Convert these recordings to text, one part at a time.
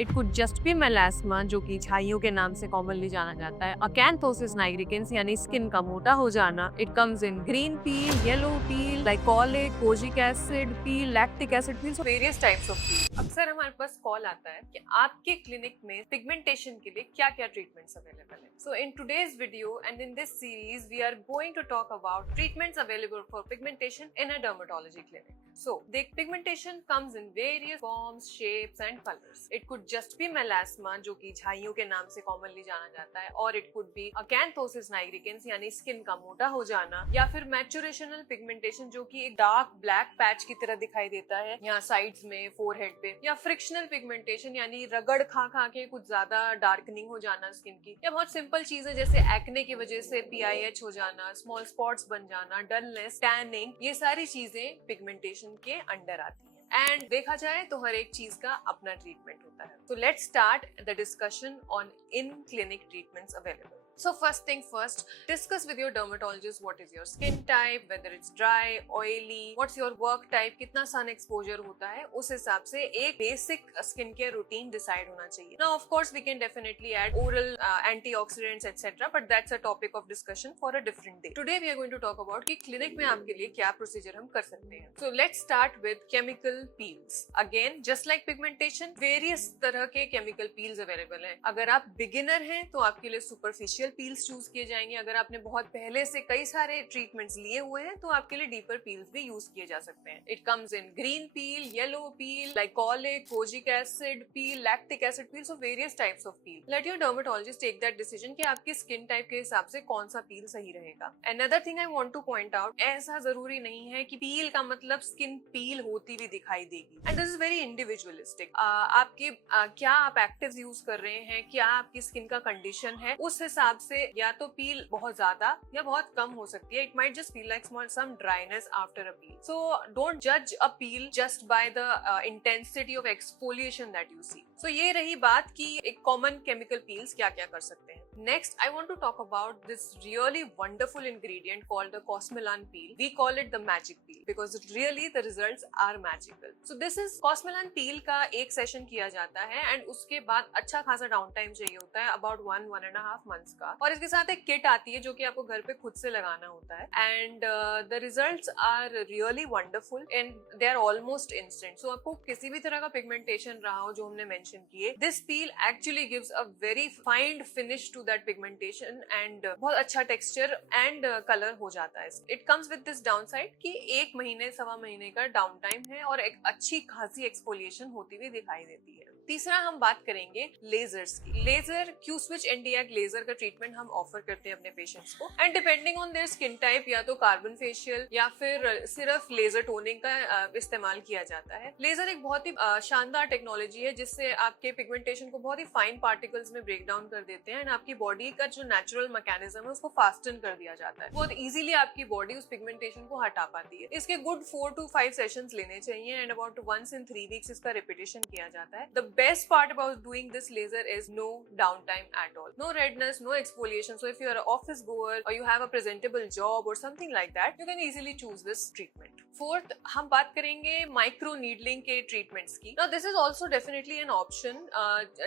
It could just be melasma, जो कि झाइयों के नाम से कॉमनली जाना जाता है. Acanthosis nigricans यानी स्किन का मोटा हो जाना. It comes in green peel, yellow peel, glycolic, kojic acid peel, lactic acid peel, so various types of peel. अक्सर हमारे पास कॉल आता है कि आपके क्लिनिक में पिगमेंटेशन के लिए क्या-क्या ट्रीटमेंट्स अवेलेबल है. So in today's video and in this series we are going to talk about treatments available for pigmentation in a dermatology clinic. So the pigmentation comes in various forms, shapes and colors. It could just be melasma जो कि झाइयों के नाम से commonly जाना जाता है, और it could be acanthosis nigricans यानी स्किन का मोटा हो जाना, या फिर maturational pigmentation जो कि एक डार्क ब्लैक पैच की तरह दिखाई देता है यहाँ साइड्स में, फोरहेड पे, या फ्रिक्शनल पिगमेंटेशन यानी रगड़ खा खा के कुछ ज्यादा डार्कनिंग हो जाना स्किन की, या बहुत सिंपल चीजें जैसे एक्ने की वजह से PIH हो जाना, स्मॉल स्पॉट्स बन जाना, डलनेस, टैनिंग, ये सारी चीजें पिगमेंटेशन के अंडर आती है. एंड देखा जाए तो हर एक चीज का अपना ट्रीटमेंट होता है. तो let's start the discussion on in clinic treatments available. So first thing first, discuss with your dermatologist what is your skin type, whether it's dry, oily, what's your work type, कितना sun exposure होता है, उस हिसाब से एक basic skin care routine decide होना चाहिए. Now of course we can definitely add oral antioxidants etc. but that's a topic of discussion for a different day. Today we are going to talk about कि clinic में आपके लिए क्या procedure हम कर सकते हैं. So let's start with chemical peels. Again just like pigmentation, various तरह के chemical peels available हैं. अगर आप beginner हैं तो आपके लिए superficial पील्स चूज किए जाएंगे. अगर आपने बहुत पहले से कई सारे ट्रीटमेंट्स लिए हुए हैं तो आपके लिए डीपर पील्स भी यूज किए जा सकते हैं. It comes in green peel, yellow peel, glycolic, kojic acid peel, lactic acid peel, so various types of peel. Let your dermatologist take that decision कि आपकी स्किन टाइप के हिसाब से कौन सा पील सही रहेगा. Another thing I want two point out, ऐसा जरूरी नहीं है कि पील का मतलब स्किन पील होती हुई दिखाई देगी. And this is very individualistic. आपके क्या आप एक्टिव यूज कर रहे हैं, क्या आपकी स्किन का कंडीशन है, उस हिसाब से या तो पील बहुत ज्यादा या बहुत कम हो सकती है. It might just feel like some dryness after a peel. So don't जज a peel just by the intensity of exfoliation that you see. So ये रही बात कि एक कॉमन केमिकल पील्स क्या क्या कर सकते हैं. Next I want to talk about this really wonderful ingredient called the Cosmelan peel. We call it the magic peel because really the results are magical. So this is Cosmelan peel का एक session किया जाता है and उसके बाद अच्छा खासा down time चाहिए होता है, अबाउट 1.5 months का. और इसके साथ एक किट आती है जो कि आपको घर पे खुद से लगाना होता है. And the results are really wonderful and they are almost instant. So आपको किसी भी तरह का पिगमेंटेशन रहा हो जो हमने मेंशन किए, this peel actually gives a very fine finish to that pigmentation and बहुत अच्छा टेक्सचर एंड कलर हो जाता है. It comes with this downside कि 1 महीने सवा महीने का डाउन टाइम है और एक अच्छी खासी एक्सफोलिएशन होती हुई दिखाई देती है. तीसरा हम बात करेंगे लेजर्स की. लेजर क्यू स्विच एंटीएक लेजर का ट्रीटमेंट हम ऑफर करते हैं अपने पेशेंट्स को. And depending on their skin type या तो कार्बन फेशियल या फिर सिर्फ लेजर टोनिंग का इस्तेमाल किया जाता है. लेजर एक बहुत ही शानदार टेक्नोलॉजी है जिससे आपके पिगमेंटेशन को बहुत ही फाइन पार्टिकल्स में ब्रेक डाउन कर देते हैं एंड आपकी बॉडी का जो नेचुरल मैकेनिज्म है उसको फास्टन कर दिया जाता है. बहुत इजीली आपकी बॉडी उस पिगमेंटेशन को हटा पाती है. इसके गुड 4 to 5 सेशंस लेने चाहिए and about once in 3 weeks इसका रिपीटेशन किया जाता है. The best part about doing this laser is no downtime at all, no redness, no exfoliation. So if you are an office goer or you have a presentable job or something like that, you can easily choose this treatment. Fourth, हम बात करेंगे micro needling के treatments की. Now this is also definitely an option.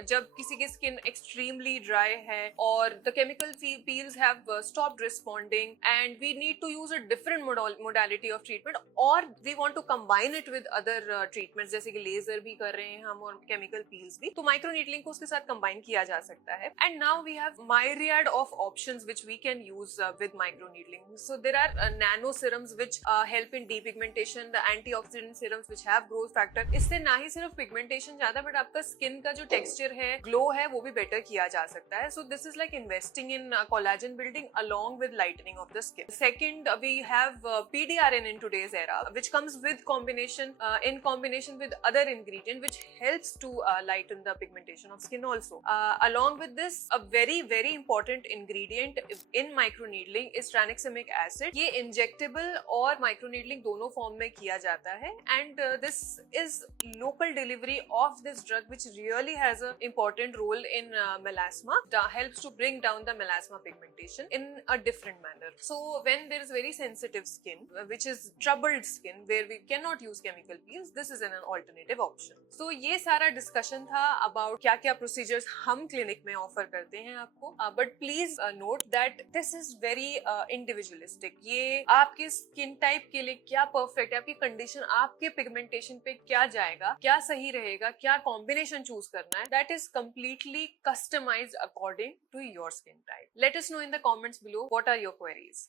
जब किसी की skin extremely dry है और the chemical peels have stopped responding and we need to use a different modality of treatment or we want to combine it with other treatments जैसे कि laser भी कर रहे हैं हम और chemical peels भी, तो माइक्रो नीडलिंग को उसके साथ कंबाइन किया जा सकता है. And now we have myriad of options which we can use with microneedling. So there are nano serums which help in depigmentation, the antioxidant serums which have growth factor. इससे ना ही सिर्फ पिगमेंटेशन ज्यादा but आपका skin का जो texture है, glow है, वो भी बेटर किया जा सकता है. So this is like investing in collagen building along with lightening of the skin. Second, we have PDRN in today's era which comes with combination in combination with other ingredient which helps to lighten the pigmentation of skin also. Along with this, a very important ingredient in microneedling is tranexamic acid. ये injectable और microneedling दोनों form में किया जाता है and this is local delivery of this drug which really has a important role in melasma. Helps to bring down the melasma pigmentation in a different manner. So when there is very sensitive skin which is troubled skin where we cannot use chemical peels, this is an alternative option. So ये सारा discussion था about क्या क्या procedures हम clinic में offer करते हैं आपको, but please note that this is very individualistic. ये आपके स्किन टाइप के लिए क्या परफेक्ट है, आपकी कंडीशन, आपके पिगमेंटेशन पे क्या जाएगा, क्या सही रहेगा, क्या कॉम्बिनेशन चूज करना है, that is completely customised according to your skin type. Let us know in the comments below what are your queries.